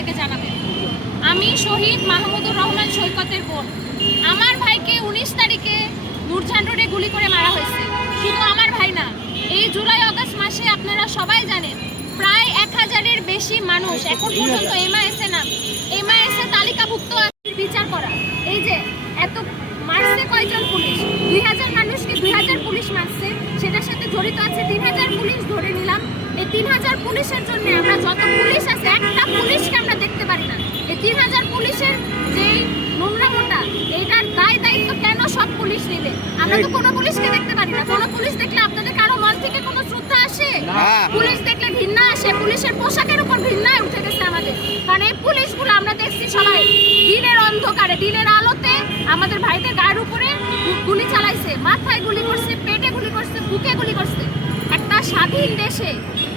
আমাকে জানাবেন আমি শহীদ মাহমুদুর রহমান সৈকতের বোন। আমার ভাইকে উনিশ তারিখে নূরজাহান রোডে গুলি করে মারা হয়েছে। শুধু আমার ভাই না। এই জুলাই আগস্ট মাসে আপনারা সবাই জানেন, প্রায় এক হাজারের বেশি মানুষ এখন পর্যন্ত এমআইএসএ নাম এমআইএসএ তালিকাভুক্ত বিচার করা। এই যে এত মারছে কয়জন পুলিশ? দুই হাজার মানুষকে দুই হাজার পুলিশ মারছে, সেটার সাথে জড়িত আছে তিন হাজার পুলিশ ধরে নিলাম। এই তিন হাজার পুলিশের জন্য আমরা যত পুলিশ আছে, একটা পুলিশকে আমরা তো কোনো পুলিশকে দেখতে পারি না। কোনো পুলিশ দেখলে আপনাদের কারও মন থেকে কোনো শ্রদ্ধা আসে? পুলিশ দেখলে ঘৃণা আসে। পুলিশের পোশাকের উপর ঘৃণায় উঠে গেছে আমাদের। কারণ এই পুলিশগুলো আমরা দেখছি সবাই। দিনের অন্ধকারে দিনের আলোতে আমাদের ভাইদের গায়ের উপরে গুলি চালাইছে। মাথায় গুলি করছে পেটে গুলি করছে বুকে গুলি করছে। একটা স্বাধীন দেশে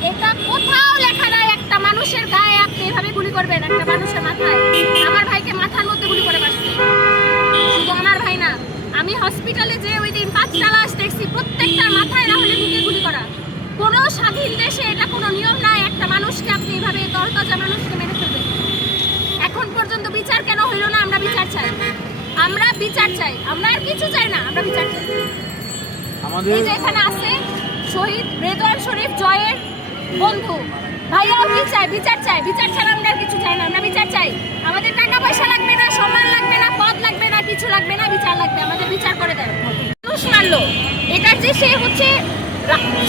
এটা কোথাও লেখা নাই একটা মানুষের গায়ে আপনি এভাবে গুলি করবেন একটা মানুষের মাথায়। স্বাধীন দেশে এটা কোনো নিয়ম নাই। একটা মানুষকে আপনি এভাবে তরতাজা মানুষকে মেরে ফেলবেন। এখন পর্যন্ত বিচার কেন হইল না আমরা বিচার চাই। আমরা বিচার চাই। আমরা আর কিছু চাই না আমরা বিচার চাই। আমাদের এই যে এখানে আছে শহীদ রেদওয়ান শরীফ জয়ের বন্ধু। ভাইয়াও কি চাই বিচার চাই বিচার ছাড়া আমরা কিছু চাই না আমরা বিচার চাই। আমাদের টাকা পয়সা লাগবে না সম্মান লাগবে না পদ লাগবে না কিছু লাগবে না বিচার লাগবে। আমাদের বিচার করে দেয় মানুষ মারলো এটার যে সে হচ্ছে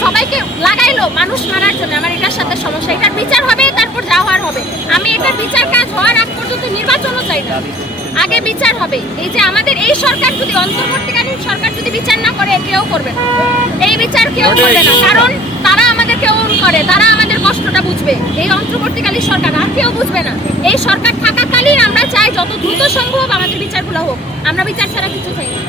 সবাইকে লাগাইলো মানুষ মারার জন্য। আমার এটার সাথে সমস্যা। এটার বিচার হবে তারপর যাওয়ার হবে। আমি এটার বিচার কাজ হওয়ার আগ পর্যন্ত নির্বাচনও চাই না। আগে বিচার হবে। এই যে আমাদের এই সরকার যদি অন্তর্বর্তীকালীন সরকার যদি বিচার না করে কেউ করবে না। এই বিচার কেউ করবে না। কারণ তারা আমাদেরকে ওন করে তারা আমাদের কষ্টটা বুঝবে। এই অন্তর্বর্তীকালীন সরকার আর কেউ বুঝবে না। এই সরকার থাকাকালীন আমরা চাই যত দ্রুত সম্ভব আমাদের বিচারগুলো হোক। আমরা বিচার ছাড়া কিছু চাই না।